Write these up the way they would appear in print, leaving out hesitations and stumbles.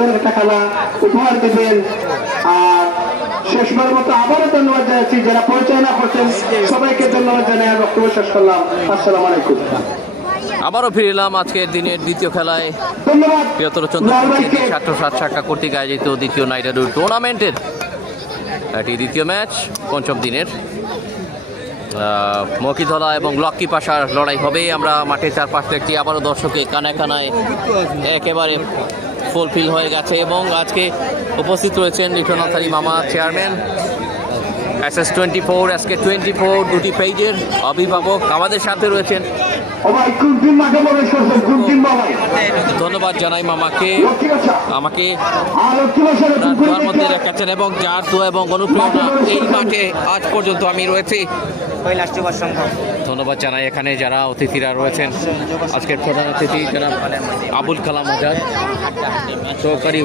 সুন্দর একটা খেলা উপহার দেবেন। আর শেষবার মতো আবারও ধন্যবাদ জানাচ্ছি যারা পরিচালনা করছেন, সবাইকে ধন্যবাদ জানাই বক্তব্য শেষ করলাম। আসসালামু আলাইকুম। আবারও ফিরে এলাম আজকের দিনের দ্বিতীয় খেলায়। ধন্যবাদ বৃহত্তর চন্দ্রপুর ছাত্র সাত শাখা কর্তৃক আয়োজিত দ্বিতীয় নাইডারু টুর্নামেন্টের এটি দ্বিতীয় ম্যাচ পঞ্চম দিনের। মকিধলা এবং লক্ষ্মী পাশার লড়াই হবে। আমরা মাঠের চারপাশ দেখছি আবারও দর্শকে কানায় কানায় একেবারে ফুলফিল হয়ে গেছে এবং আজকে উপস্থিত রয়েছেন লিটনাথ আলী মামা চেয়ারম্যান, SS24, SK24 দুটি পেজের অভিভাবক আমাদের সাথে রয়েছেন। ধন্যবাদ জানাই মামাকে, আমাকে তার মধ্যে রেখেছেন এবং যার দোয়া এবং অনুপ্রেরণা এই মাঠে আজ পর্যন্ত আমি রয়েছি। ধন্যবাদ জানাই এখানে যারা অতিথিরা রয়েছেন। আজকের প্রধান অতিথি জনাব আবুল কালাম আজাদ, সহকারী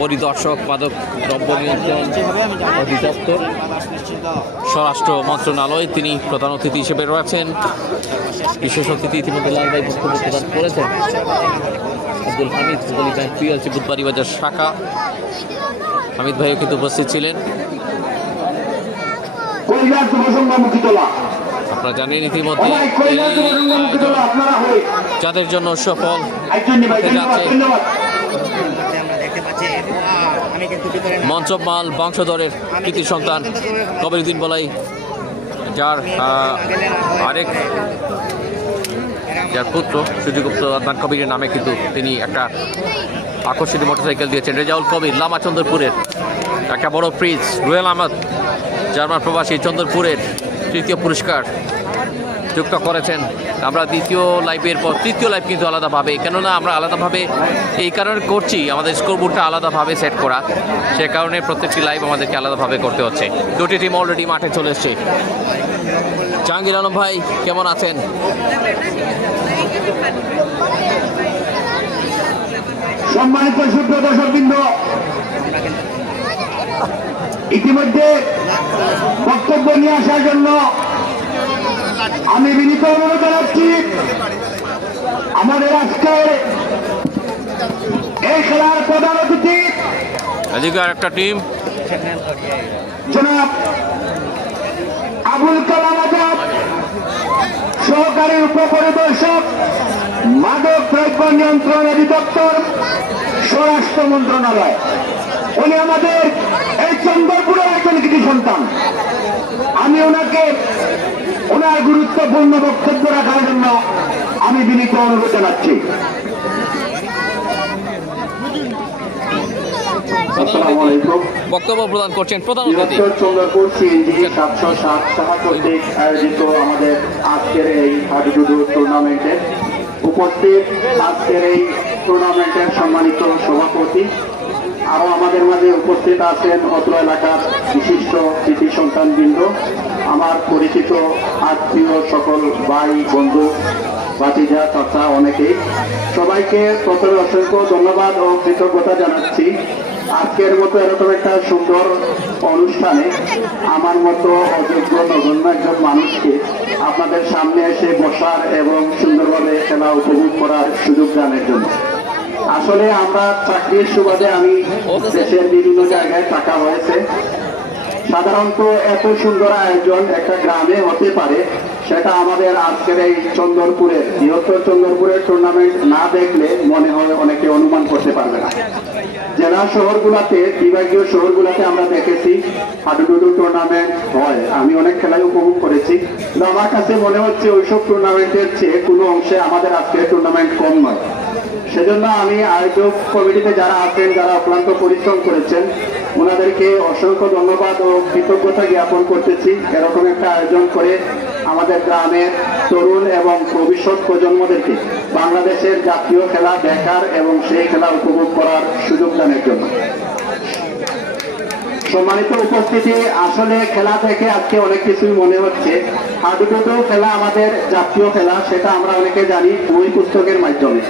পরিদর্শক মাদক দ্রব্য নিয়ন্ত্রণ অধিদপ্তর, স্বরাষ্ট্র মন্ত্রণালয়, তিনি প্রধান অতিথি হিসেবে রয়েছেন। বিশেষ অতিথি ইতিমধ্যে লাল ভাই বক্তব্য প্রদান করেছেন। আব্দুল হামিদ PLC বুধবাড়ি বাজার শাখা হামিদ ভাইও কিন্তু উপস্থিত ছিলেন। আপনারা জানেন ইতিমধ্যে যাদের জন্য সফল যাচ্ছে মঞ্চমাল বংশধরের কৃতি সন্তান কবিরউদ্দিন বলাই, যার পুত্র সুজিগুপ্ত আদনান কবিরের নামে কিন্তু তিনি একটা আকর্ষণীয় মোটরসাইকেল দিয়েছেন। রেজাউল কবির লামা চন্দ্রপুরের একটা বড় প্রিজ। রুয়েল আহমদ জার্মান প্রবাসী চন্দ্রপুরের তৃতীয় পুরস্কার যুক্ত করেছেন। আমরা দ্বিতীয় লাইভের পর তৃতীয় লাইভ কিন্তু আলাদাভাবে, কেননা আমরা আলাদাভাবে এই কারণে করছি, আমাদের স্কোরবোর্ডটা আলাদাভাবে সেট করা, সে কারণে প্রত্যেকটি লাইভ আমাদেরকে আলাদাভাবে করতে হচ্ছে। দুটি টিম অলরেডি মাঠে চলে এসছে। জাহাঙ্গীর আলম ভাই কেমন আছেন? সম্মানিত সুপ্রিয় দর্শকবৃন্দ, ইতিমধ্যে বক্তব্য নিয়ে আসার জন্য আমি বিনীত অনুরোধ জানাচ্ছি আমাদের আজকের এই খেলার প্রধান অতিথি এদিকে একটা টিম জনাব আবুল কালাম আজাদ, সহকারী উপপরিদর্শক মাদক দ্রব্য নিয়ন্ত্রণ অধিদপ্তর, স্বরাষ্ট্র মন্ত্রণালয়। উনি আমাদের এই চন্দ্রপুরের একজন কৃতি সন্তান। আমি ওনাকে ওনার গুরুত্বপূর্ণ বক্তব্য রাখার জন্য আমি বিনীত অনুরোধ জানাচ্ছি। বক্তব্য প্রদান করছেন প্রধান অতিথি চন্দ্রপুর CNG 707 শাখা কর্তৃক আয়োজিত আমাদের আজকের এই হাডুডু টুর্নামেন্টে উপস্থিত আজকের এই টুর্নামেন্টের সম্মানিত সভাপতি, আরো আমাদের মাঝে উপস্থিত আছেন অত্র এলাকার বিশিষ্ট কৃতি সন্তানবৃন্দ, আমার পরিচিত আত্মীয় সকল ভাই বন্ধু ভাতিজা চাচা অনেকেই, সবাইকে প্রথমে অসংখ্য ধন্যবাদ ও কৃতজ্ঞতা জানাচ্ছি। আজকের মতো এরকম একটা সুন্দর অনুষ্ঠানে আমার মতো অযোগ্য নগণ্য একজন মানুষকে আপনাদের সামনে এসে বসার এবং সুন্দরভাবে খেলা উপভোগ করার সুযোগ দানের জন্য। আসলে আমরা চাকরির সুবাদে আমি দেশের বিভিন্ন জায়গায় থাকা হয়েছে। সাধারণত এত সুন্দর আয়োজন একটা গ্রামে হতে পারে, সেটা আমাদের আজকের এই চন্দ্রপুরের বৃহত্তর চন্দ্রপুরের টুর্নামেন্ট না দেখলে মনে হয় অনেকে অনুমান করতে পারবে না। জেলা শহরগুলোতে, বিভাগীয় শহরগুলোতে আমরা দেখেছি হাডুডু টুর্নামেন্ট হয়, আমি অনেক খেলায় উপভোগ করেছি, কিন্তু আমার কাছে মনে হচ্ছে ওইসব টুর্নামেন্টের চেয়ে কোনো অংশে আমাদের আজকের টুর্নামেন্ট কম নয়। সেজন্য আমি আয়োজক কমিটিতে যারা আছেন, যারা অক্লান্ত পরিশ্রম করেছেন, ওনাদেরকে অসংখ্য ধন্যবাদ ও কৃতজ্ঞতা জ্ঞাপন করতেছি। এরকম একটা আয়োজন করে আমাদের গ্রামের তরুণ এবং ভবিষ্যৎ প্রজন্মদেরকে বাংলাদেশের জাতীয় খেলা দেখার এবং সেই খেলা উপভোগ করার সুযোগ দানের জন্য। সম্মানিত উপস্থিতি, আসলে খেলা দেখে আজকে অনেক কিছুই মনে হচ্ছে। হাডুডু খেলা আমাদের জাতীয় খেলা, সেটা আমরা অনেকে জানি বই পুস্তকের মাধ্যমে,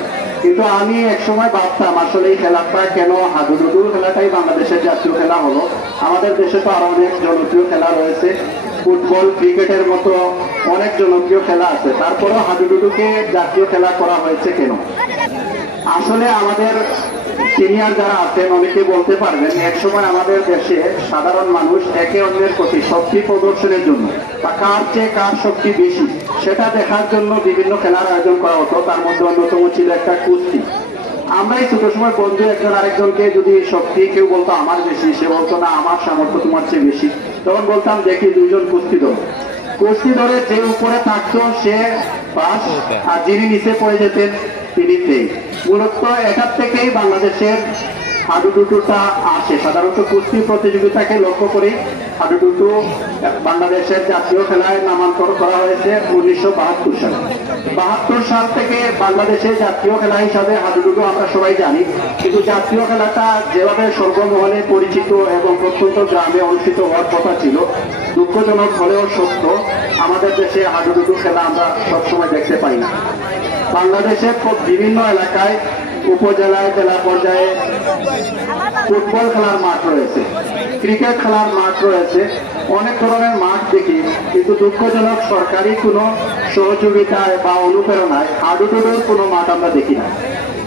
কিন্তু আমি একসময় ভাবতাম আসলে এই খেলাটা কেন হাডুডু খেলাটাই বাংলাদেশের জাতীয় খেলা হলো। আমাদের দেশে তো আরো অনেক জনপ্রিয় খেলা রয়েছে, ফুটবল ক্রিকেটের মতো অনেক জনপ্রিয় খেলা আছে, তারপরেও হাডুডুকে জাতীয় খেলা করা হয়েছে কেন? আসলে আমাদের সিনিয়র যারা আছেন অনেকে বলতে পারবেন, একসময় আমাদের দেশে সাধারণ মানুষ একে অন্যের প্রতি শক্তি প্রদর্শনের জন্য বা কার চেয়ে কার শক্তি বেশি সেটা দেখার জন্য বিভিন্ন খেলার আয়োজন করা হতো। তার মধ্যে অন্যতম ছিল একটা কুস্তি। আমরা এই ছোট সময় বন্ধু একজন আরেকজনকে যদি শক্তি কেউ বলতো আমার বেশি, সে বলতো না আমার সামর্থ্য তোমার চেয়ে বেশি, তখন বলতাম দেখি দুইজন কুস্তি ধরো। কুস্তি ধরে যে উপরে থাকতো সে পাস, আর যিনি নিচে পড়ে যেতেন তিনি ফেল। মূলত এটার থেকেই বাংলাদেশের হাডুডুটা আসে। সাধারণত কুস্তি প্রতিযোগিতাকে লক্ষ্য করে হাডুডুডু বাংলাদেশের জাতীয় খেলায় নামান্তর করা হয়েছে 1972 সালে। 72 সাল থেকে বাংলাদেশের জাতীয় খেলা হিসাবে হাডুডুডু আমরা সবাই জানি, কিন্তু জাতীয় খেলাটা যেভাবে সর্বমহলে পরিচিত এবং প্রত্যন্ত গ্রামে অনুষ্ঠিত হওয়ার কথা ছিল, দুঃখজনক হলেও সত্য আমাদের দেশে হাডুডুডু খেলা আমরা সবসময় দেখতে পাই না। বাংলাদেশের বিভিন্ন এলাকায় উপজেলায় জেলা পর্যায়ে ফুটবল খেলার মাঠ রয়েছে, ক্রিকেট খেলার মাঠ রয়েছে, অনেক ধরনের মাঠ দেখি, কিন্তু দুঃখজনক সরকারি কোনো সহযোগিতায় বা অনুপ্রেরণায় হাডুডুডুর কোনো মাঠ আমরা দেখি না।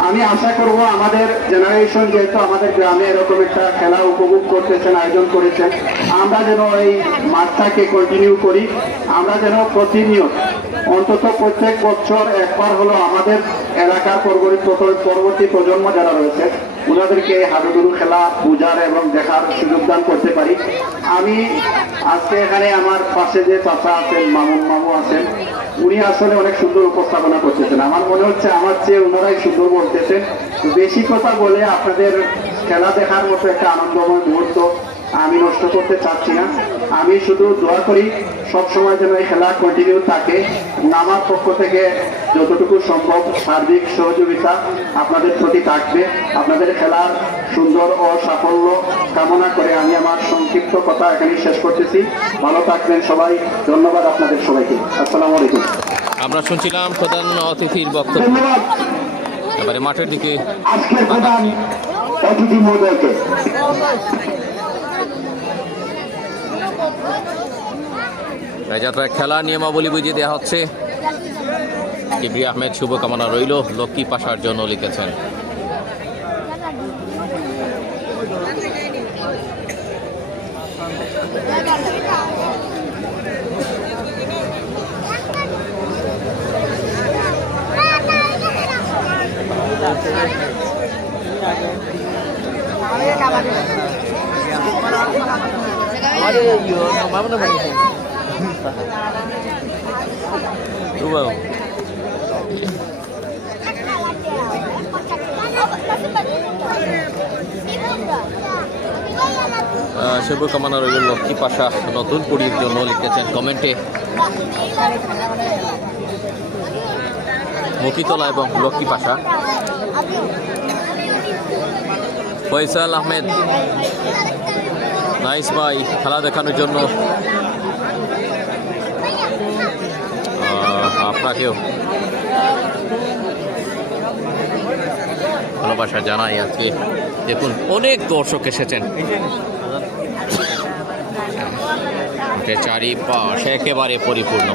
আমি আশা করব আমাদের জেনারেশন যেহেতু আমাদের গ্রামে এরকম একটা খেলা উপভোগ করতেছেন, আয়োজন করেছেন, আমরা যেন এই মাঠটাকে কন্টিনিউ করি। আমরা যেন প্রতিনিয়ত অন্তত প্রত্যেক বছর একবার হলো আমাদের এলাকার পরবর্তী প্রজন্ম যারা রয়েছে ওনাদেরকে হাডুডুডু খেলা বোঝার এবং দেখার সুযোগ দান করতে পারি। আমি আজকে এখানে আমার পাশে যে চাচা আছেন, মামু আছেন, উনি আসলে অনেক সুন্দর উপস্থাপনা করতেছেন। আমার মনে হচ্ছে আমার চেয়ে ওনারাই সুন্দর বলতেছেন। বেশি কথা বলে আপনাদের খেলা দেখার মতো একটা আনন্দময় মুহূর্ত আমি নষ্ট করতে চাচ্ছি না। আমি শুধু দোয়া করি সবসময় যেন এই খেলা কন্টিনিউ থাকে। আমার পক্ষ থেকে যতটুকু সম্ভব সার্বিক সহযোগিতা আপনাদের প্রতি থাকবে। আপনাদের খেলার সুন্দর ও সাফল্য কামনা করে আমি আমার সংক্ষিপ্ত কথা এখানে শেষ করতেছি। ভালো থাকবেন সবাই। ধন্যবাদ আপনাদের সবাইকে। আসসালামু আলাইকুম। আমরা শুনছিলাম প্রধান অতিথির বক্তব্য। ধন্যবাদ এবারে মাঠের দিকে আজকের প্রধান অতিথি মহোদয়কে। যাত্রার খেলার নিয়মাবলী বুঝিয়ে দেওয়া হচ্ছে। কিবরিয়া আহমেদ শুভকামনা রইল লক্ষ্মী পাশার জন্য লিখেছেন। শুভকামনা রইল লক্ষ্মী পাশা নতুন কুড়ির জন্য লিখেছেন কমেন্টে। মুকিতলা এবং লক্ষ্মী পাশা। ফয়সাল আহমেদ নাইস ভাই খেলা দেখানোর জন্য আপনাকেও ভালোবাসা জানাই। আজকে দেখুন অনেক দর্শক এসেছেন, চারিপাশ একেবারে পরিপূর্ণ।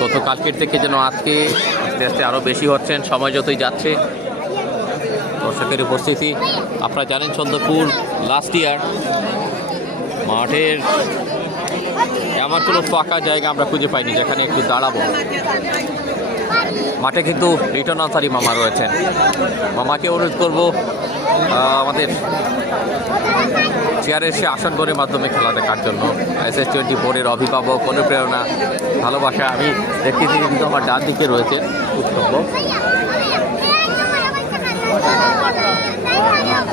গতকালকের থেকে যেন আজকে আস্তে আস্তে আরও বেশি হচ্ছেন সময় যতই যাচ্ছে। দর্শকের উপস্থিতি আপনারা জানেন চন্দ্রপুর লাস্ট ইয়ার মাঠের এমন কোনো ফাঁকা জায়গা আমরা খুঁজে পাইনি যেখানে একটু দাঁড়াবো। মাঠে কিন্তু রিটার্ন আনসারি মামা রয়েছেন। মামাকে অনুরোধ করব আমাদের চেয়ারে এসে আসন করে মাধ্যমে খেলা দেখার জন্য। SS24-এর অভিভাবক, অনুপ্রেরণা, ভালোবাসা। আমি দেখতেছি কিন্তু আমার ডান দিকে রয়েছে উৎসব।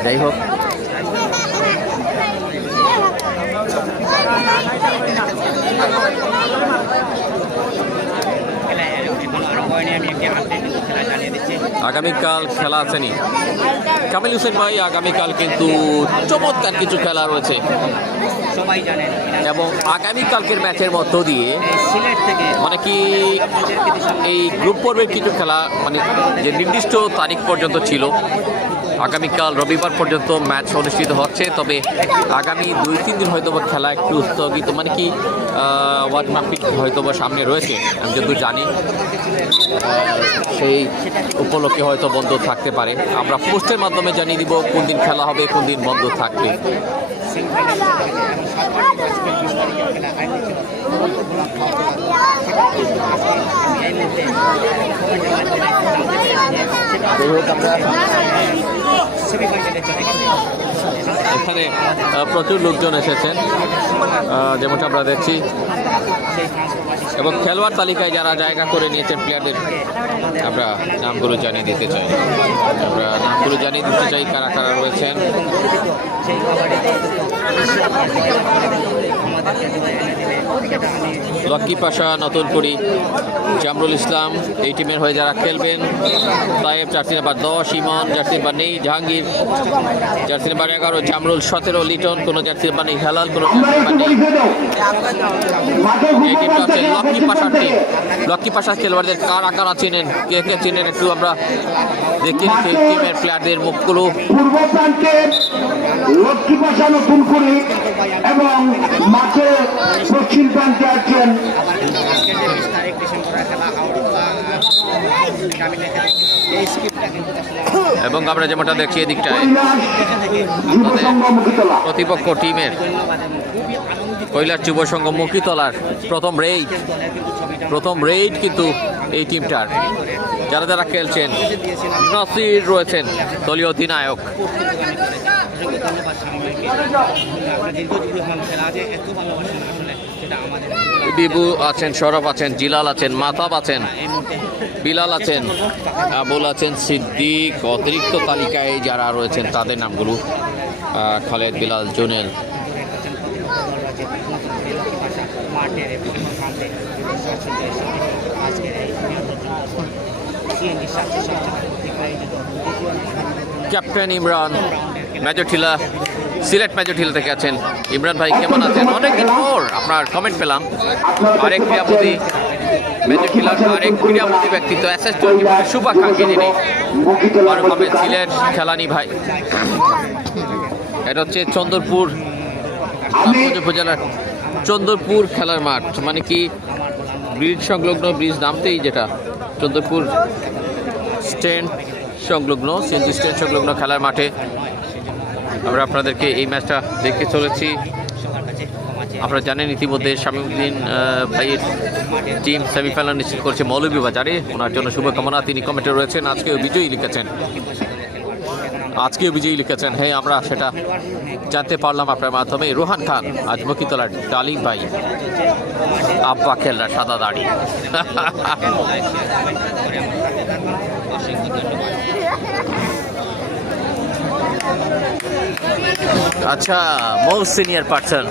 যাই হোক আগামীকাল খেলা আছেনি কামিল হোসেন ভাই। আগামীকাল কিন্তু চমৎকার কিছু খেলা রয়েছে সবাই জানেন, এবং আগামীকালকের ম্যাচের মধ্য দিয়ে সিলেট থেকে মানে কি এই গ্রুপ পর্বের কিছু খেলা মানে যে নির্দিষ্ট তারিখ পর্যন্ত ছিল আগামীকাল রবিবার পর্যন্ত ম্যাচ অনুষ্ঠিত হচ্ছে, তবে আগামী 2-3 দিন হয়তো বা খেলা একটু স্থগিত, মানে কি ওয়ার্ল্ড মাহফিল হয়তো বা সামনে রয়েছে আমি যতদূর জানি, সেই উপলক্ষে হয়তো বন্ধ থাকতে পারে। আমরা পোস্টের মাধ্যমে জানিয়ে দিব কোন দিন খেলা হবে, কোন দিন বন্ধ থাকবে। এখানে প্রচুর লোকজন এসেছেন যেমনটা আমরা দেখছি, এবং খেলোয়াড় তালিকায় যারা জায়গা করে নিয়েছেন প্লেয়ারদের আমরা নামগুলো জানিয়ে দিতে চাই কারা কারা রয়েছেন। লক্ষ্মী পাশা, নতুনপুরি, জামরুল ইসলাম এই টিমের হয়ে যারা খেলবেন, তাইব জার্সি নাম্বার 10, ইমন জার্সি নাম্বার নেই, জাহাঙ্গীর জার্সি নাম্বার 11, জামরুল 17, লিটন কোনো জার্সি নাম্বার নেই, হেলাল কোনো জার্সি নাম্বার নেই। এই টিমটা হচ্ছে লক্ষ্মী পাশার টিম। লক্ষ্মী পাশার খেলোয়াড়দের কারা কারা চিনেন, কে কে চিনেন একটু আমরা দেখে নিচ্ছি টিমের প্লেয়ারদের মুখগুলো। পূর্ব প্রান্তে লক্ষ্মী পাশা নতুনপুরি এবং মাঠে পশ্চিম প্রান্তে আছেন এবং আমরা যেমনটা দেখছি এদিকটায় প্রতিপক্ষ টিমের কৈলাস যুব সংঘ মুখিতলার প্রথম রেইড কিন্তু এই টিমটার। যারা যারা খেলছেন, নাসির রয়েছেন দলীয় অধিনায়ক, বিবু আছেন, সৌরভ আছেন, জিলাল আছেন, মাতাব আছেন, বিলাল আছেন, আবুল আছেন, সিদ্দিক। অতিরিক্ত তালিকায় যারা রয়েছেন তাদের নামগুলো খালেদ, বিলাল, জুনেল। ক্যাপ্টেন ইমরান মেজরটিলা, সিলেট মেজরটিলা থেকে আছেন। ইমরান ভাই কেমন আছেন? অনেকদিন পর আপনার কমেন্ট পেলাম। আরেক ক্রীড়াপতি মেজরটিলার আরেক ক্রীড়াপতি ব্যক্তিত্ব, এসএস জীবনের শুভাকাঙ্ক্ষী যিনি হবে সিলেট খেলানি ভাই। এটা হচ্ছে চন্দরপুর উপজেলার চন্দরপুর খেলার মাঠ, মানে কি ব্রিজ সংলগ্ন, ব্রিজ নামতেই যেটা চন্দরপুর স্ট্যান্ড সংলগ্ন, সিএনজি স্ট্যান্ড সংলগ্ন খেলার মাঠে আমরা আপনাদেরকে এই ম্যাচটা দেখতে চলেছি। আপনারা জানেন ইতিমধ্যে শামীমউদ্দিন ভাইয়ের টিম সেমিফাইনাল নিশ্চিত করেছে মৌলভীবাজারে। ওনার জন্য শুভকামনা। তিনি কমেন্টে রয়েছেন, আজকেও বিজয়ী লিখেছেন। হ্যাঁ, আমরা সেটা জানতে পারলাম আপনার মাধ্যমে। রোহান খান আজ মুখিতলার ডালিম ভাই, আব্বা খেলরা সাদা দাড়ি। আচ্ছা, মোস্ট সিনিয়র পার্সন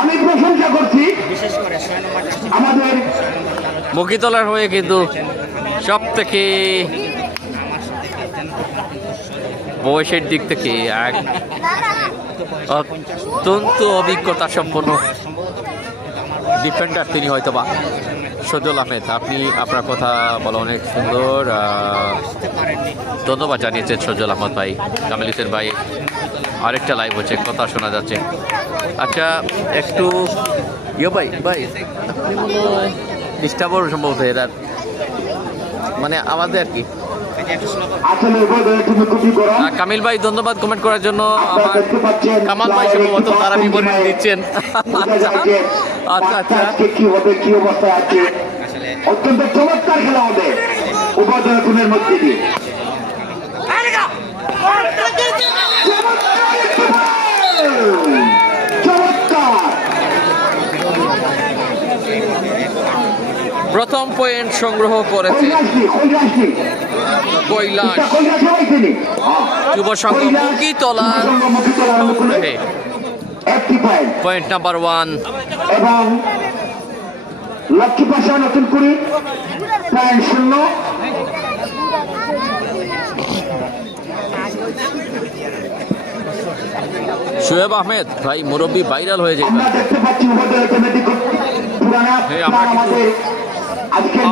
আমি প্রশংসা করছি আমাদের মুখিতলার হয়ে, কিন্তু সব থেকে বয়সের দিক থেকে এক অত্যন্ত অভিজ্ঞতা সম্পন্ন ডিফেন্ডার তিনি হয়তোবা সজল আহমেদ। আপনি আপনার কথা বলা অনেক সুন্দর, ধন্যবাদ জানিয়েছেন সজল আহমদ ভাই। কামিল হোসেন ভাই আরেকটা লাইভ হচ্ছে, কথা শোনা যাচ্ছে। আচ্ছা, একটু ভাই আপনি মনে হয় ডিস্টার্বও সম্ভবত এরা, মানে আমাদের আর কি। কামিল ভাই ধন্যবাদ কমেন্ট করার জন্য। আমার কামাল ভাই সম্ভবত তারা বিবরণ দিচ্ছেন। আচ্ছা, কি হবে, কি অবস্থা আছে, অত্যন্ত চমৎকার খেলা হবে উপাদানের গুণের মধ্যে দিয়ে। প্রথম পয়েন্ট সংগ্রহ করেছে কৈলাস যুব সংঘ মুখিতলা, পয়েন্ট নাম্বার 1। এবং লক্ষ্মী পাশা নতুনপুরি পয়েন্ট 0। শোয়েব আহমেদ ভাই মুরব্বী ভাইরাল হয়ে যায়। আমরা দেখতে পাচ্ছি উভয় কমিটি পুরানা হ্যাঁ,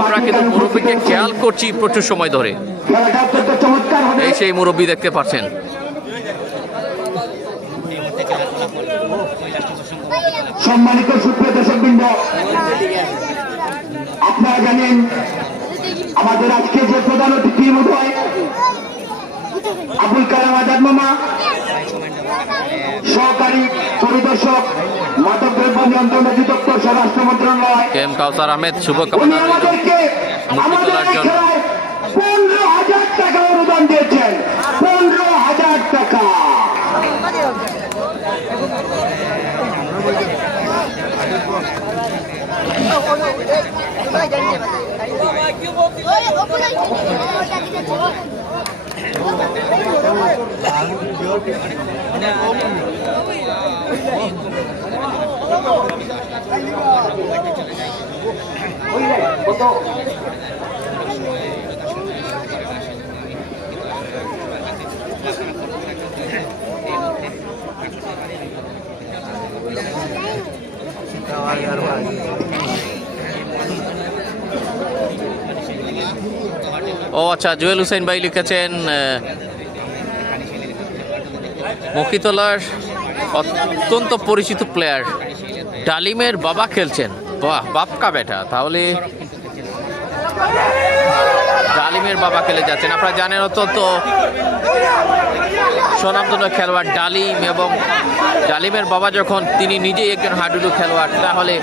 আমরা কিন্তু মুরব্বীকে খেয়াল করছি প্রচুর সময় ধরে। খেলাটা অত্যন্ত চমৎকার হবে। এই সেই মুরব্বী দেখতে পাচ্ছেন। সম্মানিত সুপ্রিয় দর্শকবৃন্দ, আপনারা জানেন আমাদের আজকে যে প্রধান অতিথি মহোদয় আবুল কালাম আজাদ মামা, সহকারী পরিদর্শক মাদক দ্রব্য নিয়ন্ত্রণ অধিদপ্তর স্বরাষ্ট্র মন্ত্রণালয়, কে এম কাউসার আহমেদ উনি শুভকামনা রইল আমাদেরকে মুক্তি তোলার এই জন্য। খেলায় 15,000 টাকা অনুদান দিয়েছেন। 15,000 টাকা। ও আচ্ছা, জুয়েল হুসেন ভাই লিখেছেন মকিতলার অত্যন্ত পরিচিত প্লেয়ার ডালিমের বাবা খেলছেন। বাহ, বাপ কা বেটা। তাহলে ডালিমের বাবা খেলে যাচ্ছেন। আপনারা জানেন অত্যন্ত স্বনামধন্য খেলোয়াড় ডালিম, এবং ডালিমের বাবা যখন তিনি নিজেই একজন হাডুডু খেলোয়াড়, তাহলে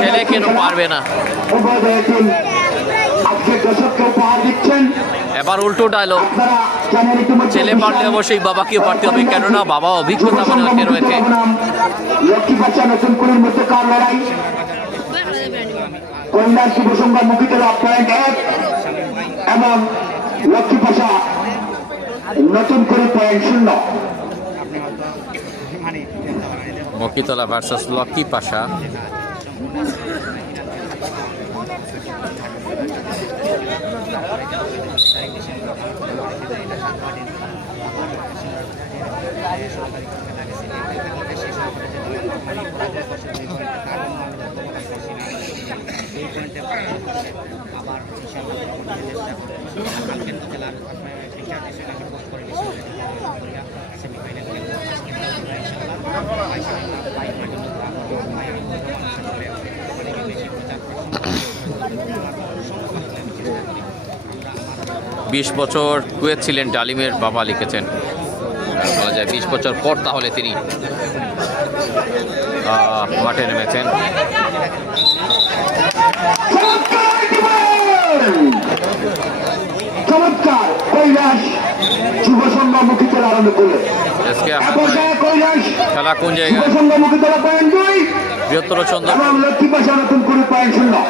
ছেলে কেন পারবে না। উভয় টিম আজকে দর্শককে উপহার দিচ্ছেন। এবার উল্টো ডায়লগ, আপনারা জানেন ইতিমধ্যে ছেলে পারলে অবশ্যই বাবাকেও পারতে হবে, কেননা বাবা অভিজ্ঞতা মনে হচ্ছে রয়েছে। লক্ষ্মী বাচ্চা নতুন কুড়ির মধ্যকার লড়াই, কল্যাণ শুভ সংবাদ মুখিতলা পয়েন্ট 1 এবং লক্ষ্মী পাশা নতুন করে পয়েন্ট 0। মকিতলা ভার্সাস লক্ষ্মী পাশা। বিশ বছর কুয়েত ছিলেন ডালিমের বাবা লিখেছেন। বলা যায় 20 বছর পর তাহলে তিনি মাঠে নেমেছেন। চমৎকার কৈলাস যুব সংঘ মুখিতলা আরম্ভ করলে এসকে আহমেদ ভাই, খেলা কোন যুব জায়গায়? সংঘ মুখিতলা পয়েন্ট 2 বৃহত্তর চন্দ্র এবং লক্ষ্মী পাশা নতুন করে পয়েন্ট 0।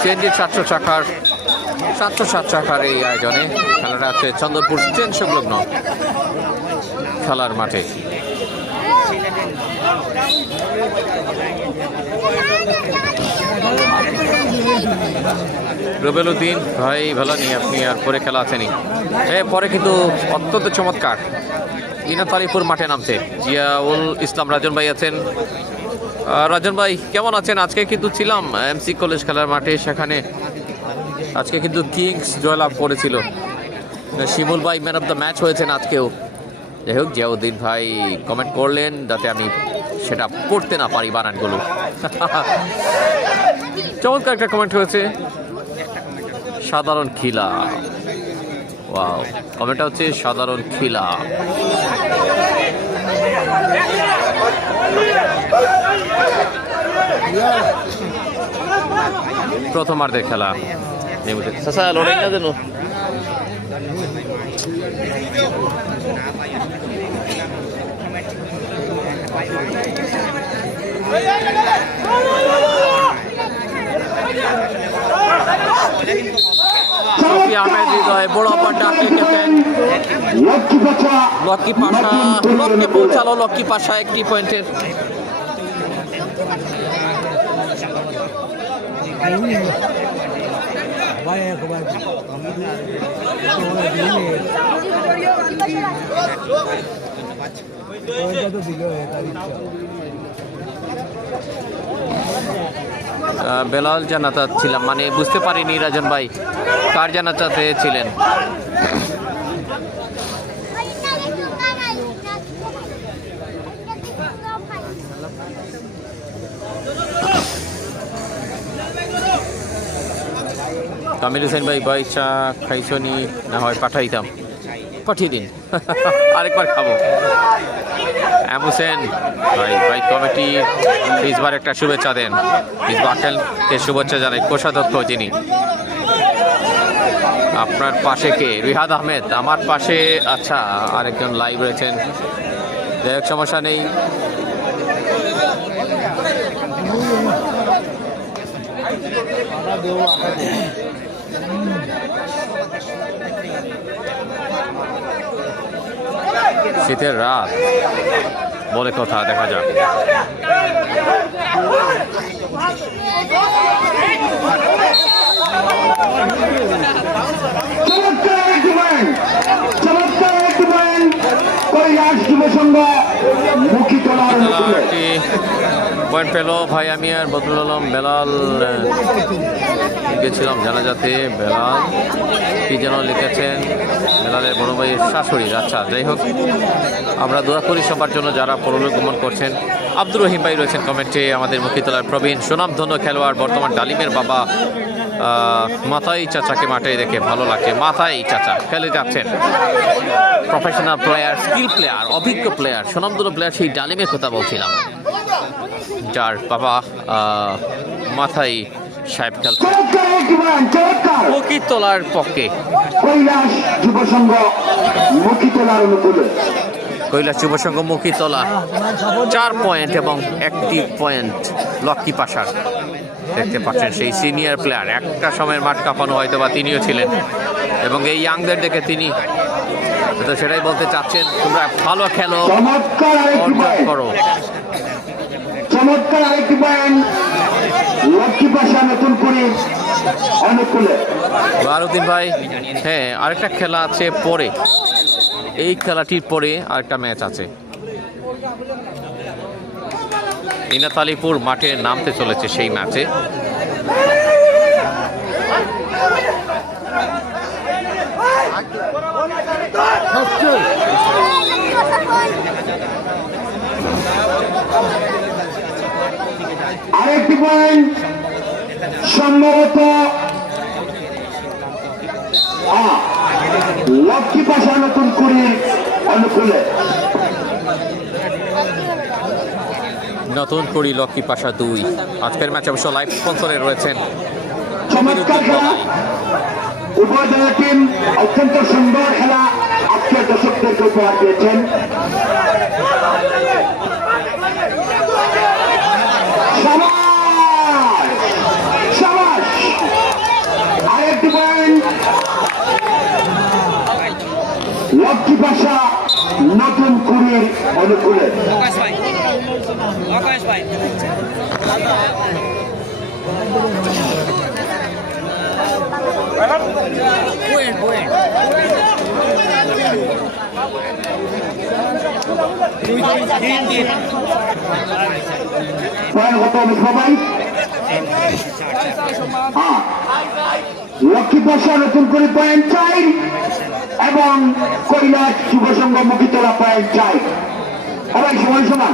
সিএনজি 707 শাখার এই আয়োজনে খেলাটা হচ্ছে চন্দ্রপুর ট্রেন সংলগ্ন খেলার মাঠে। রুবেলউদ্দিন ভাই ভালো নেই, আপনি আর পরে খেলা আছেনি? পরে কিন্তু অত্যন্ত চমৎকার ইনাত আলিপুর মাঠে নামছে। জিয়াউল ইসলাম রাজন ভাই আছেন। রাজন ভাই কেমন আছেন? আজকে কিন্তু ছিলাম এমসি কলেজ খেলার মাঠে, সেখানে আজকে কিন্তু কিংস জয়লাভ করেছিল। শিমুল ভাই ম্যান অফ দ্য ম্যাচ হয়েছেন আজকেও। যাই হোক, জিয়াউদ্দিন ভাই কমেন্ট করলেন যাতে আমি সেটা পড়তে না পারি বানানগুলো। চমৎকার একটা কমেন্ট হয়েছে, সাধারণ খিলা। ওয়াও, কমেন্টটা হচ্ছে সাধারণ খিলা। প্রথমার্ধের খেলা লড়াই না যেন আহমেদ হৃদয় বড় অপারটা লিখেছেন। লক্ষ্মী পাশা লক্ষ্যে পৌঁছালো। লক্ষ্মী পাশা একটি পয়েন্টের। বেলাল জানাতা ছিলাম, মানে বুঝতে পারিনি রাজন ভাই কার জানাতাতে ছিলেন। কামিল হোসেন ভাই পয়সা খাইছনি না হয় পাঠাইতাম, পাঠিয়ে দিন আরেকবার খাবো। এম হোসেন ভাই ভাই কমিটি ইসবার একটা শুভেচ্ছা দেন, ইসবা আকেলকে শুভেচ্ছা জানাই, কোষাধ্যক্ষ যিনি। আপনার পাশে কে? রিহাদ আহমেদ আমার পাশে। আচ্ছা, আরেকজন লাইভ রয়েছেন, যাই হোক সমস্যা নেই। শীতের রাত বলে কথা, দেখা যাক। পয়েন্ট পেল ভাই আমি আর বদরুল আলম। বেলাল গেছিলাম জানাজাতে, বেলাল কি যেন লিখেছেন, বেলালের বড় ভাইয়ের শাশুড়ির। আচ্ছা, যাই হোক, আমরা দোয়া করি সবার জন্য যারা পরলোক গমন করছেন। আব্দুর রহিম ভাই রয়েছেন কমেন্টে, আমাদের মুখিতলার প্রবীণ সুনামধন্য খেলোয়াড়, বর্তমান ডালিমের বাবা। মাথাই চাচাকে মাঠে দেখে ভালো লাগছে। মাথাই চাচা খেলে যাচ্ছেন, প্রফেশনাল প্লেয়ার, স্কিল প্লেয়ার, অভিজ্ঞ প্লেয়ার, সুনামধন্য প্লেয়ার, সেই ডালিমের কথা বলছিলাম, যার বাবা মাথাই সাহেব খেলছেন মুখিতলার পক্ষে। কৈলাস যুব সংঘ মুখিতলা 4 পয়েন্ট এবং 1টি পয়েন্ট লক্ষ্মী পাশার। দেখতে পাচ্ছেন সেই সিনিয়র প্লেয়ার, একটা সময়ের মাঠ কাঁপানো হয়তো বা তিনিও ছিলেন, এবং এই ইয়াংদের দেখে তিনি তো সেটাই বলতে চাচ্ছেন, তোমরা ভালো খেলো, অর্জন করো। চমৎকার আরেকটি পয়েন্ট লক্ষ্মী পাশা নতুন করে অনুকূলে। বারুদ্দিন ভাই, হ্যাঁ আরেকটা খেলা আছে পরে, এই খেলাটির পরে আরেকটা ম্যাচ আছে। ইনাত আলীপুর মাঠে নামতে চলেছে সেই ম্যাচে। আরেকটি পয়েন্ট সম্ভবত লক্ষ্মী পাশা নতুন করে অনুকূলে। নতুন করি লক্ষ্মী পাশা 2। আজকের ম্যাচ অবশ্য লাইভ স্পন্সরে রয়েছেন। চমৎকার খেলা, উভয় দলের টিম অত্যন্ত সুন্দর খেলা আজকের দর্শকদেরকে উপহার দিয়েছেন। আরেকটি পয়েন্ট লক্ষ্মী পাশা নতুন কুড়ির অনুকূলে। পয়েন্ট কত হবে সবাই? লক্ষ্মী পাশা নতুন করে পয়েন্ট চাই এবং কৈলাস যুব সংঘ মুখিতলা পয়েন্ট চাই। সবাই সমান সমান।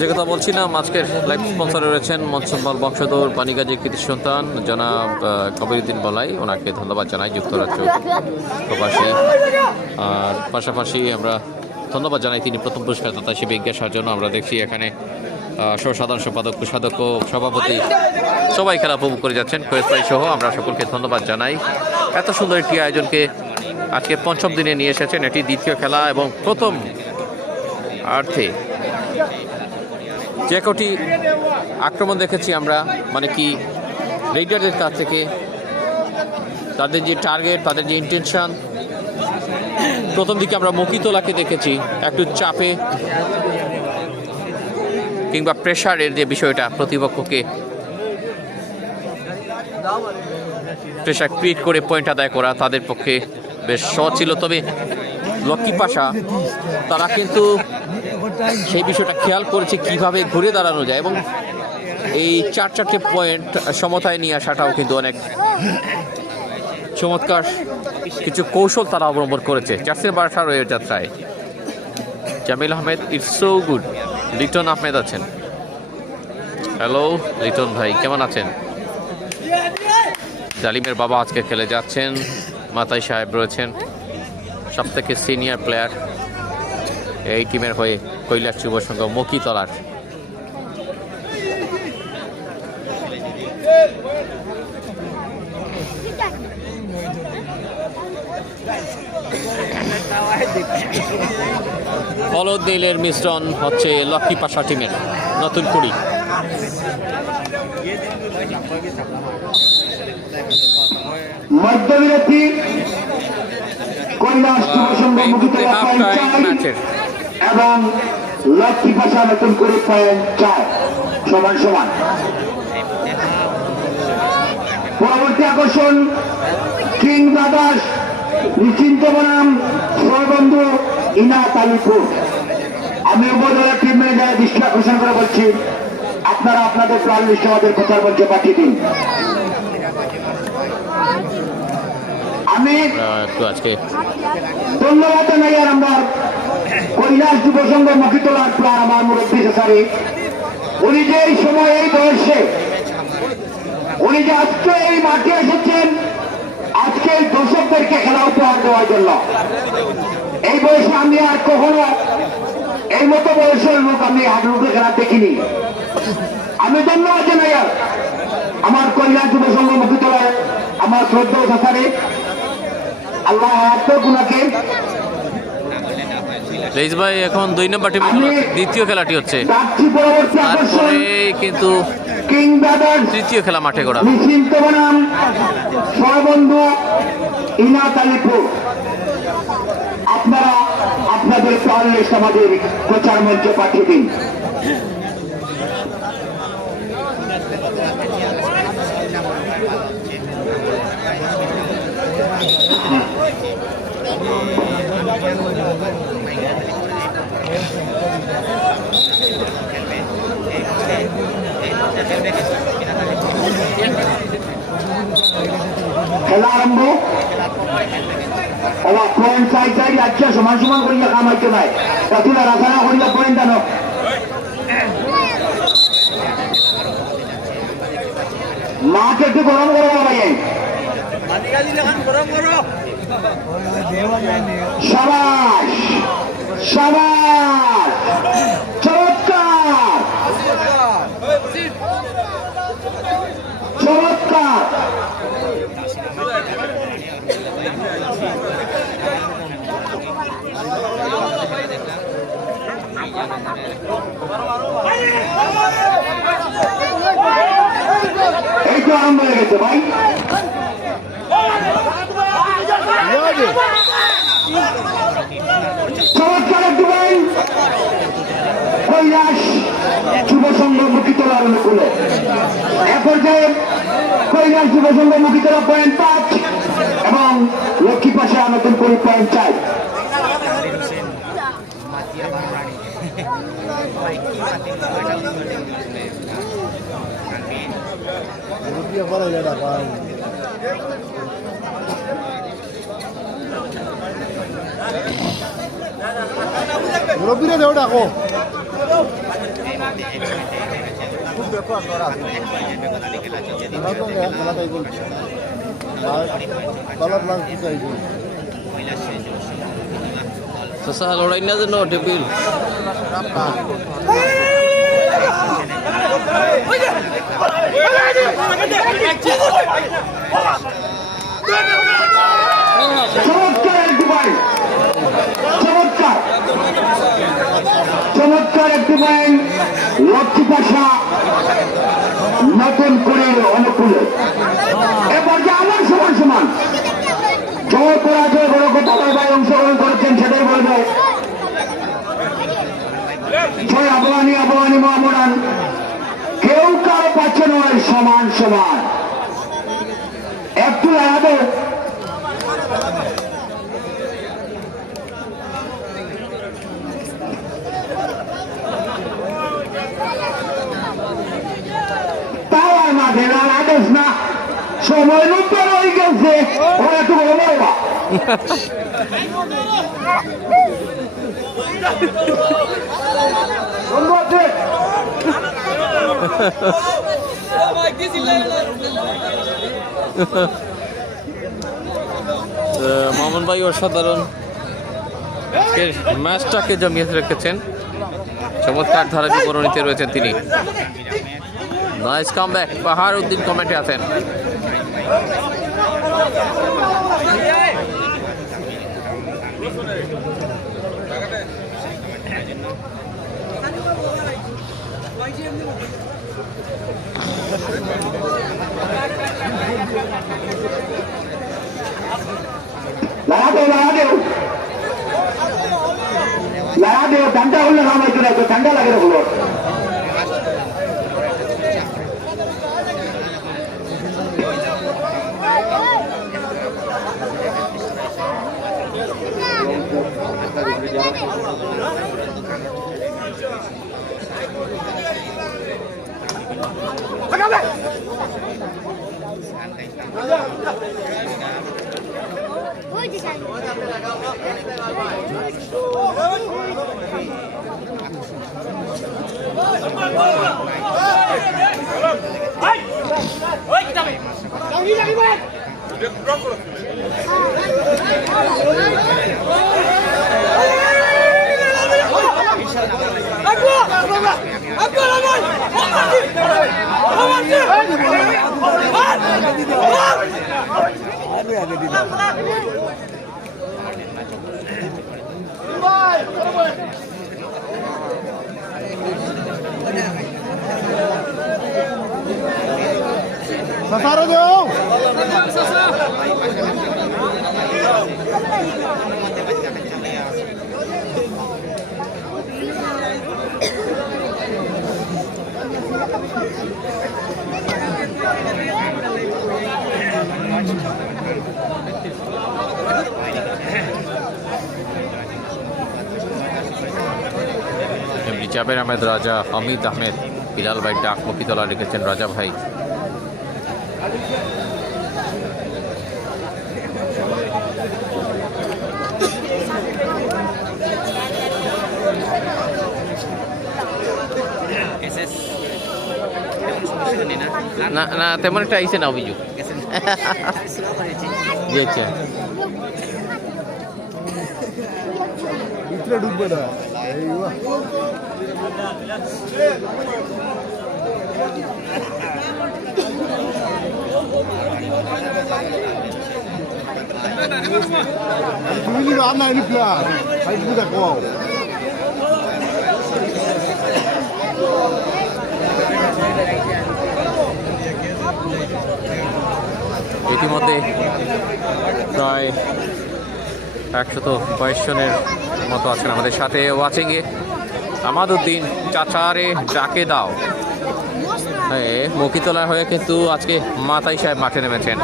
যে কথা বলছিলাম, আজকের লাইভ স্পন্সরে রয়েছেন মনসম্বল বংশধর পানিগাজী কৃতি সন্তান জনাব কবিরউদ্দিন বলাই, ওনাকে ধন্যবাদ জানাই, যুক্তরাজ্য প্রবাসী। আর পাশাপাশি আমরা ধন্যবাদ জানাই তিনি প্রথম পুরস্কার দাতা হিসেবে এগিয়ে আসার জন্য। আমরা দেখছি এখানে সাধারণ সম্পাদক, কোষাধ্যক্ষ, সভাপতি সবাই খেলা উপভোগ করে যাচ্ছেন, কোয়েস ভাই সহ। আমরা সকলকে ধন্যবাদ জানাই, এত সুন্দর একটি আয়োজনকে আজকে 5ম দিনে নিয়ে এসেছেন। এটি দ্বিতীয় খেলা এবং প্রথম অর্থে যে কটি আক্রমণ দেখেছি আমরা, মানে কি রেইডারদের কাছ থেকে তাদের যে টার্গেট, তাদের যে ইন্টেনশন, প্রথম দিকে আমরা মুখিতলাকে দেখেছি একটু চাপে কিংবা প্রেশারের যে বিষয়টা প্রতিপক্ষকে প্রেশার ক্রিয়েট করে পয়েন্ট আদায় করা তাদের পক্ষে বেশ সহজ ছিল। তবে লক্ষ্মী পাশা তারা কিন্তু সেই বিষয়টা খেয়াল করেছে কিভাবে ঘুরে দাঁড়ানো যায় এবং এই 4 পয়েন্ট সমতায় নিয়ে আসাটাও কিন্তু অনেক চমৎকার কিছু কৌশল তারা অবলম্বন করেছে জার্সির বারোটার এর যাত্রায়। Jamil Ahmed, it's so good. Liton Ahmed আছেন। হ্যালো লিটন ভাই, কেমন আছেন? জালিমের বাবা আজকে খেলে যাচ্ছেন, মাতাই সাহেব রয়েছেন, সব থেকে সিনিয়র প্লেয়ার এই টিমের হয়ে কৈলাস যুব সংঘ মকিতলার। হলুদ নীলের মিশ্রণ হচ্ছে লক্ষ্মী পাশা টিমের নতুন কুড়ি। মধ্যবিরতি কৈলাস যুব সংঘ মকিতলা ম্যাচের এবং লক্ষ্মী পাশা নতুন করে পয়েন্ট 4 সমান সমান। পরবর্তী আকর্ষণ কিং ব্রাদার্স নিশ্চিন্ত বনাম সহবন্ধু ইনাত আলিপুর। আমি উপজেলা টিম ম্যানেজার দৃষ্টি আকর্ষণ করে বলছি, আপনারা আপনাদের প্রাণ লিস্ট আমাদের প্রচার মঞ্চে পাঠিয়ে দিন। আমি একটু আজকে ধন্যবাদ জানাই আর আমার কৈলাস যুব সংঘ মকিতলার প্রাণ আমার মুরব্বী শেষারি, উনি যে এই সময় এই বয়সে উনি যে আজকে এই মাঠে এসেছেন আজকে এই দর্শকদেরকে খেলা উপহার দেওয়ার জন্য। এই বয়সে আমি আর কখনো এই মতো বয়সের লোক আমি হাডুডু খেলা দেখিনি। আমি ধন্যবাদ জানাই আর আমার কৈলাস যুব সংঘ মকিতলার আমার শ্রদ্ধা শেষারি, আল্লাহ হায়াত গুনাকে। রেইস ভাই এখন 2 নম্বর টিমের দ্বিতীয় খেলাটি হচ্ছে, ডাকছি পরবর্তী আকর্ষণ তারপরে কিন্তু কিং ব্রাদার্স তৃতীয় খেলা মাঠে গড়া। নিশ্চিন্ত বনাম সহবন্ধু ইনাত আলিপুর। আপনারা আপনাদের প্রাণ লিস্ট আমাদের প্রচার মঞ্চে পাঠিয়ে দিন। খেলা আরম্ভ। অবাক পয়েন্ট চাই চাই যাচ্ছে, সমান সমান করিয়া কামাইতে নাই, রাতুলা রাজানা করিয়া পয়েন্ট আনো। মাকে একটু গরম করো ভাই, সাবাস সাবাস, চমৎকার চমৎকার। এই তো আরম্ভ হয়ে গেছে ভাই। চমৎকার একটু ভাই কৈলাস যুব সংঘ মকিতলার অনুকূলে। এ পর্যায়ে কৈলাস যুব সংঘ মকিতলা পয়েন্ট 5 এবং লক্ষ্মী পাশা নতুন করে পয়েন্ট 4। মুরব্বীরে দেও ডাকো Sasa lorraine na no debil. চমৎকার একটি ভাই, চমৎকার চমৎকার একটি ভাই লক্ষ্মী পাশা নতুন করে অনুকূলে। এবার যে আমার সমান সমান জয় পরাজয় বড় কথা ভাই অংশগ্রহণ করেছেন সেটাই বলবে। জয় আবহানি আবহানি মহামরান কেউ কারো পাচ্ছে নয়, সমান সমান। এক একটু লাগাবো তাও আর মাঝে না লাগাস না সময় লুপ্ত হয়ে গেছে ওরা একটু বলো বাবা মামুন ভাই অসাধারণ ম্যাচটাকে জমিয়ে রেখেছেন, চমৎকার ধারা বিবরণীতে রয়েছেন তিনি। নাইস কামব্যাক, পাহাড় উদ্দিন কমেন্টে আছেন। লাগা দেও ঠান্ডা হলে খাওয়াইতো না, ঠান্ডা লাগে না বলো। Sasaro dong. জাবের আহমেদ রাজা, অমিত আহমেদ, বিলাল ভাই ডাক মকিতলা লিখেছেন রাজা ভাই। না না তেমন একটা আইসে না অভিযোগ। জি আচ্ছা, ভিতরে ঢুকবে না। তুমি কি রান্না এনে প্ল্যান ফাইটু দেখো ইতিমধ্যে প্রায় 122 জনের মতো আছেন আমাদের সাথে ওয়াচিংয়ে। আমাদউদ্দিন চাচারে ডাকে দাও, মকিতলার হয়ে কিন্তু আজকে মাতাই সাহেব মাঠে নেমেছেন।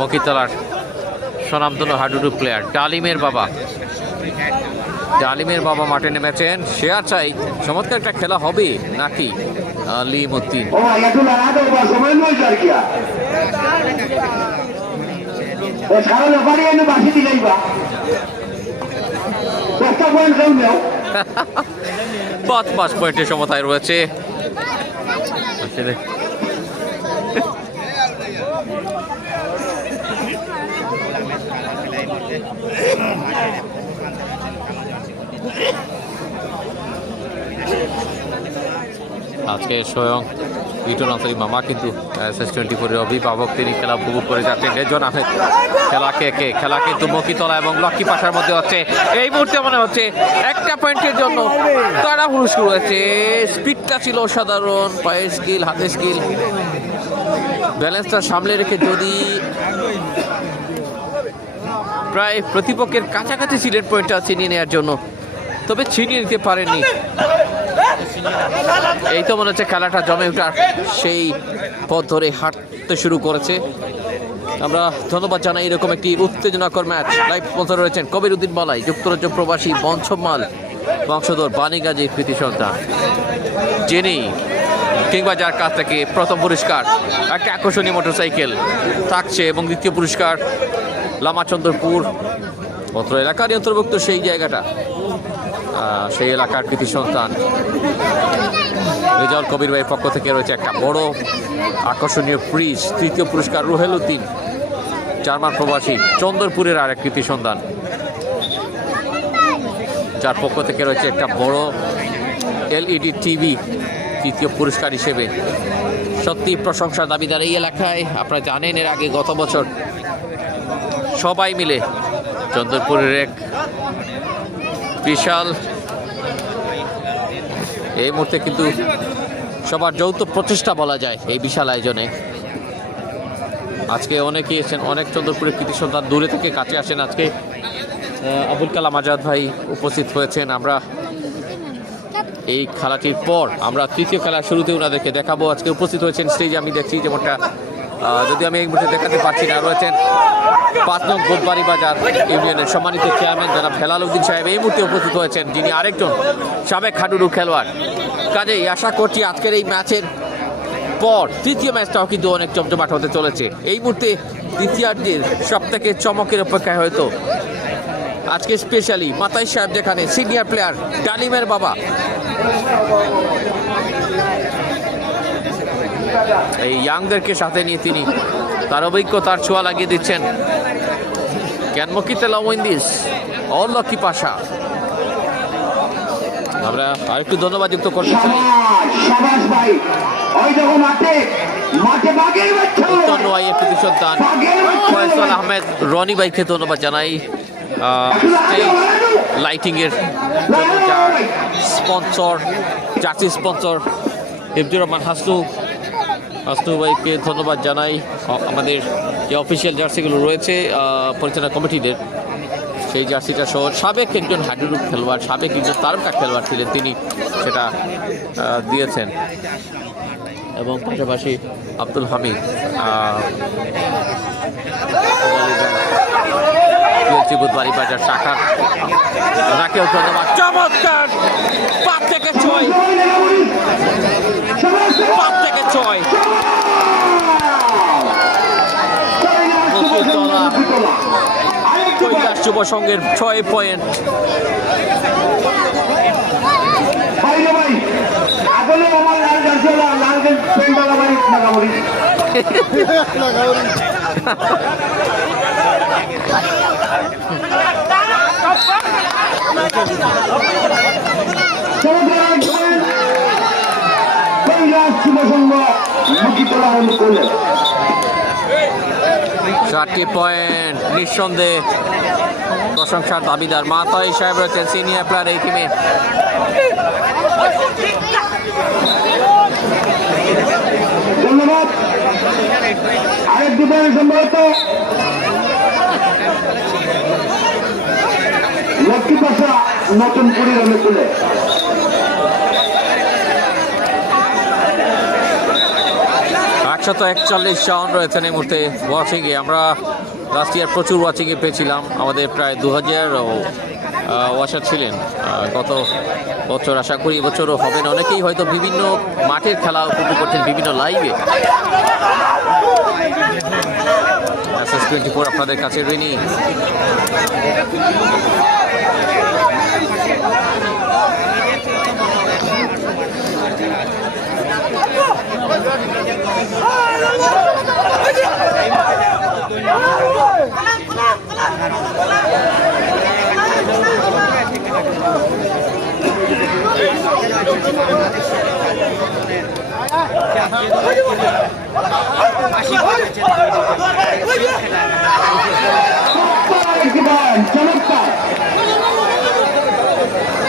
মকিতলার স্বনামধন্য হাডুডু প্লেয়ার ডালিমের বাবা মাঠে নেমেছেন। শেয়ার চাই চমৎকার একটা খেলা হবে নাকি আলিমউদ্দিন। পাঁচ পয়েন্টের সমতায় রয়েছে আসলে। আজকে স্বয়ং ইটন আন্তরিক মামা কিন্তু SS24 অভিভাবক, তিনি খেলা উপভোগ করে যাচ্ছেন। রেজন আহমেদ খেলা কিন্তু মকিতলা এবং লক্ষ্মী পাশার মধ্যে হচ্ছে। এই মুহূর্তে মনে হচ্ছে একটা পয়েন্টের জন্য তাড়াহুড়ো শুরু হয়েছে। স্পিডটা ছিল অসাধারণ, পায়ের স্কিল, হাতের স্কিল, ব্যালেন্সটা সামলে রেখে যদি প্রায় প্রতিপক্ষের কাছাকাছি ছিলেন পয়েন্টটা ছিনিয়ে নেওয়ার জন্য, তবে ছিনিয়ে নিতে পারেননি। এই তো মনে হচ্ছে খেলাটা জমে ওঠার সেই পথ ধরে হাঁটতে শুরু করেছে। আমরা ধন্যবাদ জানাই এরকম একটি উত্তেজনাকর ম্যাচ। লাইভ স্পন্সর রয়েছেন কবির উদ্দিন বালাই, যুক্তরাজ্য প্রবাসী বংশমাল বংশধর বাণীগাজীর কৃতি সন্তান, যিনি কিংবা যার কাছ থেকে প্রথম পুরস্কার একটা আকর্ষণীয় মোটরসাইকেল থাকছে এবং দ্বিতীয় পুরস্কার লামাচন্দ্রপুর অত্র এলাকারই অন্তর্ভুক্ত সেই জায়গাটা, সেই এলাকার কৃতি সন্তান রেজাউল কবির ভাইয়ের পক্ষ থেকে রয়েছে একটা বড় আকর্ষণীয় প্রিজ। তৃতীয় পুরস্কার রুহেল উদ্দিন, জার্মান প্রবাসী চন্দরপুরের আর এক কৃতি সন্তান, যার পক্ষ থেকে রয়েছে একটা বড় এলইডি টিভি তৃতীয় পুরস্কার হিসেবে। সত্যি প্রশংসার দাবিদার এই এলাকায়। আপনারা জানেন এর আগে গত বছর সবাই মিলে চন্দরপুরের এক বিশাল, এই মুহূর্তে কিন্তু সবার যৌথ প্রচেষ্টা বলা যায় এই বিশাল আয়োজনে। আজকে অনেকেই এসেছেন, অনেক চন্দ্রপুরের কৃতি সন্তান দূরে থেকে কাছে আসেন। আজকে আবুল কালাম আজাদ ভাই উপস্থিত হয়েছেন। আমরা এই খেলাটির পর আমরা তৃতীয় খেলার শুরুতে ওনাদেরকে দেখাবো। আজকে উপস্থিত হয়েছেন স্টেজে আমি দেখছি যেমনটা, যদি আমি এই মুহূর্তে দেখাতে পারছি না, রয়েছেন 5 নং গোদবাড়ি বাজার ইউনিয়নের সম্মানিত চেয়ারম্যান জনাব হেলাল উদ্দিন সাহেব এই মুহূর্তে উপস্থিত হয়েছেন, যিনি আরেকজন সাবেক হাডুডু খেলোয়াড়। কাজেই আশা করছি আজকের এই ম্যাচের পর তৃতীয় ম্যাচটাও কিন্তু অনেক জমজমাট হতে চলেছে। এই মুহূর্তে দ্বিতীয়ার্ধের সব থেকে চমকের অপেক্ষায় হয়তো আজকে স্পেশালি মাতাই সাহেব, যেখানে সিনিয়র প্লেয়ার ডালিমের বাবা এই ইয়াংদেরকে সাথে নিয়ে তিনি তার অভিজ্ঞতার ছোঁয়া লাগিয়ে দিচ্ছেন। ক্যানমকিতে লওয়েন্দিস অলকি পাশা, আমরা আরেকটু ধন্যবাদ যুক্ত করতে চাই উত্তর নোয়াইয়ের কৃতি সন্তান ফয়সাল আহমেদ রনি ভাইকে ধন্যবাদ জানাই। লাইটিংয়ের জন্য যার sponsor, jersey sponsor Hifzur Rahman Hasnu ভাইকে ধন্যবাদ জানাই। আমাদের যে অফিসিয়াল জার্সিগুলো রয়েছে পরিচালনা কমিটিদের, সেই জার্সিটা সহ সাবেক একজন হাডুডু খেলোয়াড়, সাবেক একজন তারকা খেলোয়াড় ছিলেন, তিনি সেটা দিয়েছেন। এবং পাশাপাশি আব্দুল হামিদ বুধবাড়ি বাজার শাখার, ওনাকেও ধন্যবাদ। চমৎকার 5 থেকে 6 কৈলাস যুব সংঘের 6 পয়েন্ট। চারটি পয়েন্ট নিঃসন্দেহে প্রশংসার দাবিদার। মাতাই সাহেব রয়েছেন সিনিয়র প্লেয়ার এই টিমে। ধন্যবাদ। আরেক দুবার সম্ভবত লক্ষ্মী পাশা নতুন পুরীর অনুকূলে। 141 রাউন্ড রয়েছেন এই মুহূর্তে ওয়াচিংয়ে। আমরা লাস্ট ইয়ার প্রচুর ওয়াচিংয়ে পেয়েছিলাম, আমাদের প্রায় 2000 ওয়াচার ছিলেন গত বছর। আশা করি এবছরও হবেন। অনেকেই হয়তো বিভিন্ন মাঠের খেলা উপভোগ করছেন বিভিন্ন লাইভে। SS24 আপনাদের কাছে ঋণী।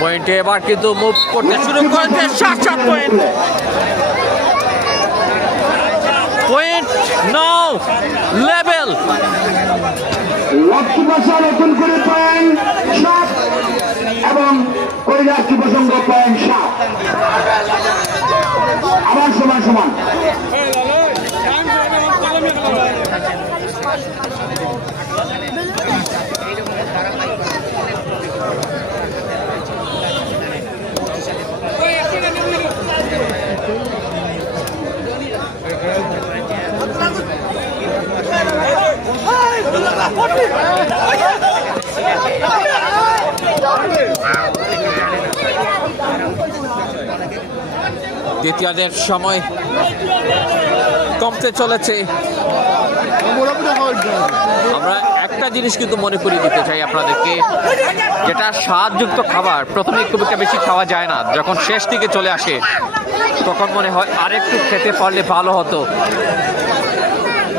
পয়েন্টে এবার কিন্তু মুভ করতে শুরু করেছে। 7 পয়েন্ট, পয়েন্ট নাও লেভেল। লক্ষ্মী পাশা নতুন করে পয়েন্ট 7 এবং কৈলাস যুব সংঘ পয়েন্ট 7, আবার সমান সমান। দ্বিতীয়ার্ধের সময় কমতে চলেছে। আমরা একটা জিনিস কিন্তু মনে করিয়ে দিতে চাই আপনাদেরকে, যেটা স্বাদযুক্ত খাবার প্রথমে খুব একটা বেশি খাওয়া যায় না, যখন শেষ দিকে চলে আসে তখন মনে হয় আরেকটু খেতে পারলে ভালো হতো।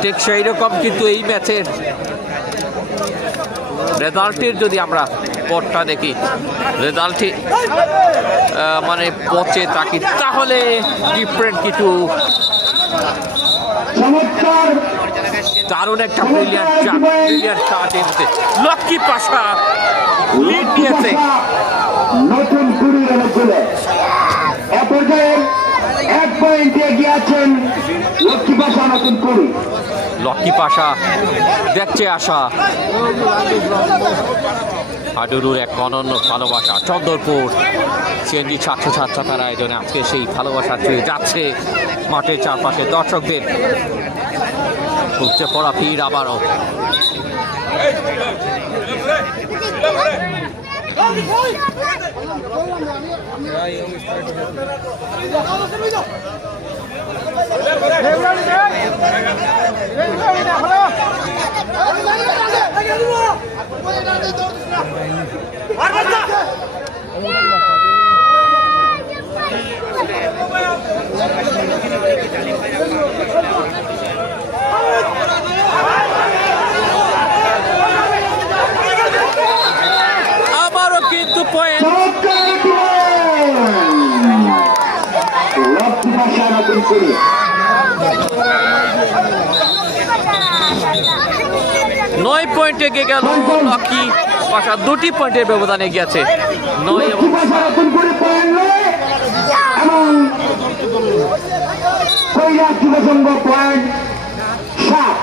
ঠিক সেই রকম কিন্তু এই ম্যাচের রেজাল্টের যদি আমরা পথটা দেখি, রেজাল্টে মানে পচে থাকি, তাহলে ডিফারেন্ট কিছু দারুণ একটা ব্রিলিয়ান্ট শট এসেছে। লক্ষ্মী পাশা লিড নিয়েছে। নতুন কুড়ি রান তুলে এ পর্যায়ে 1 পয়েন্টে এগিয়ে আছেন লক্ষ্মী পাশা নতুন কুড়ি। লক্ষ্মী পাশা দেখছে আশা। হাডুরুর এক অনন্য ভালোবাসা চন্দ্রপুর সিএনজি ছাত্রছাত্রীর আয়োজনে আজকে সেই ভালোবাসা ছুঁয়ে যাচ্ছে মাঠের চারপাশে দর্শকদের। উঠছে পড়া ভিড় আবারও। আবারও কিন্তু পয়েন্ট লক্ষ্মী পাশা নতুন কুড়ি। 9 পয়েন্টে এগিয়ে গেল লক্ষ্মী পাশা, 2টি পয়েন্টের ব্যবধানে গিয়েছে 9 এবং লক্ষ্মী পাশা নতুন কুড়ি পয়েন্ট নয় এবং কৈলাস যুবসংঘ পয়েন্ট 7।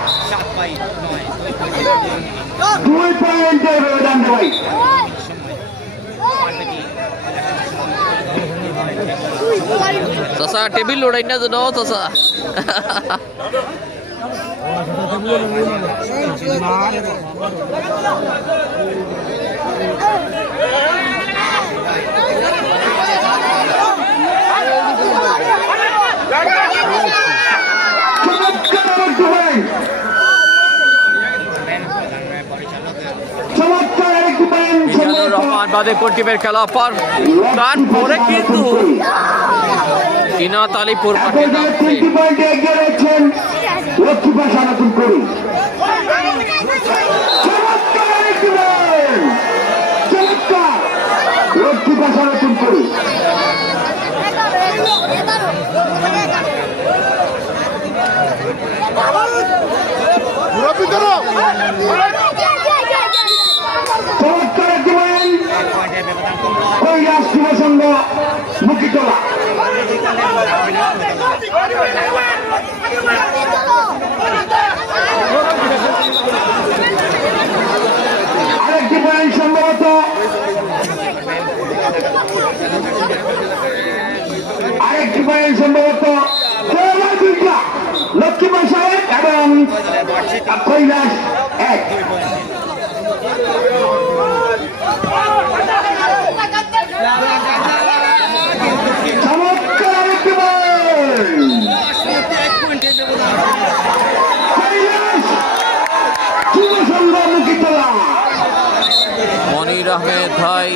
2 পয়েন্টের ব্যবধান ভাই। চাচা টেবিল লড়াই না জানো চাচা। মিজানুর রহমান বাদে কোন টিমের খেলা পর তারপরে কিন্তু ইনাত আলীপুর মাঠে নামছে। লক্ষ্মী পাশা নতুন করি লক্ষ্মী পাশা নতুন করি। চমৎকার একটি পয়েন্ট কৈলাস যুবসংঘ মুখিতলা। আরেকটি পয়েন্ট সম্ভবত লক্ষ্মী পাশা 1 এবং কৈলাস 1। চমৎকার একটি যুবসংঘ মুখিতলা। মনির আহমেদ ভাই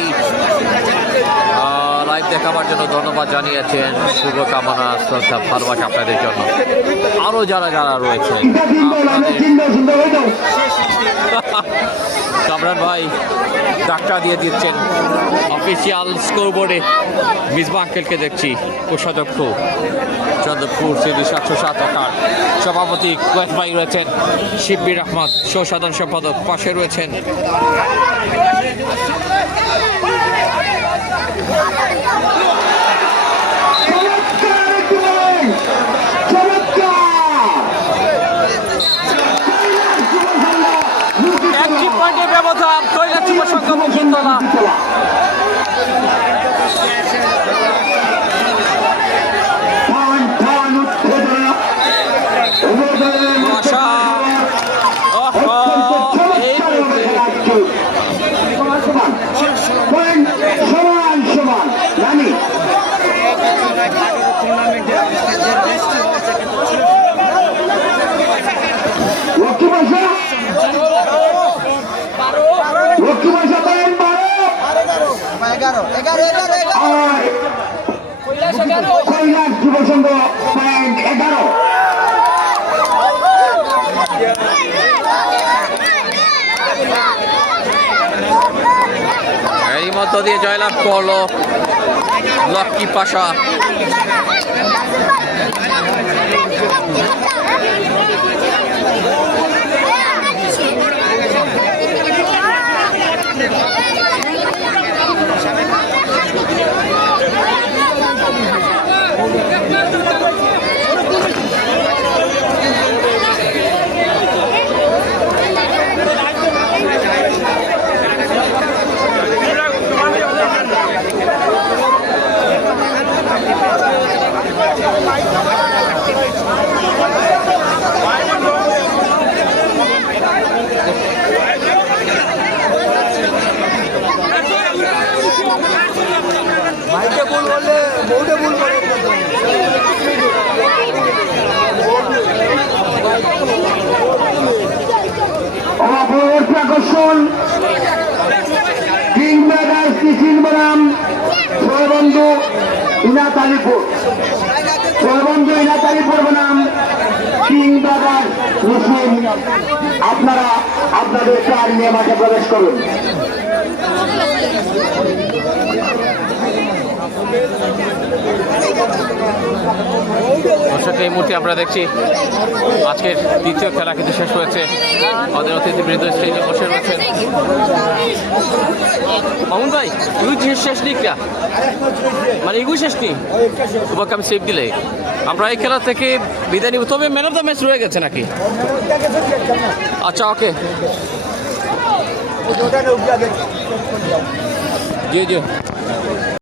লাইভ দেখাবার জন্য ধন্যবাদ জানিয়েছেন। শুভকামনা শ্রদ্ধা ভালোবাসা আপনাদের জন্য। আরো যারা যারা রয়েছেন কামরান ভাই ডাক্তার দিয়ে দিচ্ছেন অফিসিয়াল স্কোরবোর্ডে। মিসবা আঙ্কেলকে দেখছি কোষাধ্যক্ষ চন্দ্রপুর সিডি 707 আকার সভাপতি কয়েস ভাই রয়েছেন, শিব্বির আহমদ সাধারণ সম্পাদক পাশে রয়েছেন। একটি পয়েন্টের ব্যবধান কৈলাস যুবসংঘ মুখিতলা। সমান সমান জানি আর কৈলাস যুব সংঘ পয়েন্ট 11। এই মধ্য দিয়ে জয়লাভ করলো লক্ষ্মী পাশা। পরবর্তী আকর্ষণ কিং ব্রাদার্স কিচিং বনাম জয়বন্ধু ইনাত আলিপুর। জয়বন্ধু ইনাত আলিপুর বনাম কিং ব্রাদার্স মুসলিম। আপনারা আপনাদের চার নিয়ে মাঠে প্রবেশ করুন। দর্শক এই মুহূর্তে আমরা দেখছি আজকের দ্বিতীয় খেলা কিন্তু শেষ হয়েছে। আমাদের অতিথিবৃন্দ স্টেজে বসে রয়েছেন। মামুন ভাই ইগু শেষ নেই ক্যা মানে ইগু শেষ নেই তোমাকে আমি সেভ দিলে আমরা এই খেলা থেকে বিদায় নিব। তবে ম্যান অফ দ্য ম্যাচ রয়ে গেছে নাকি? আচ্ছা ওকে জি জি।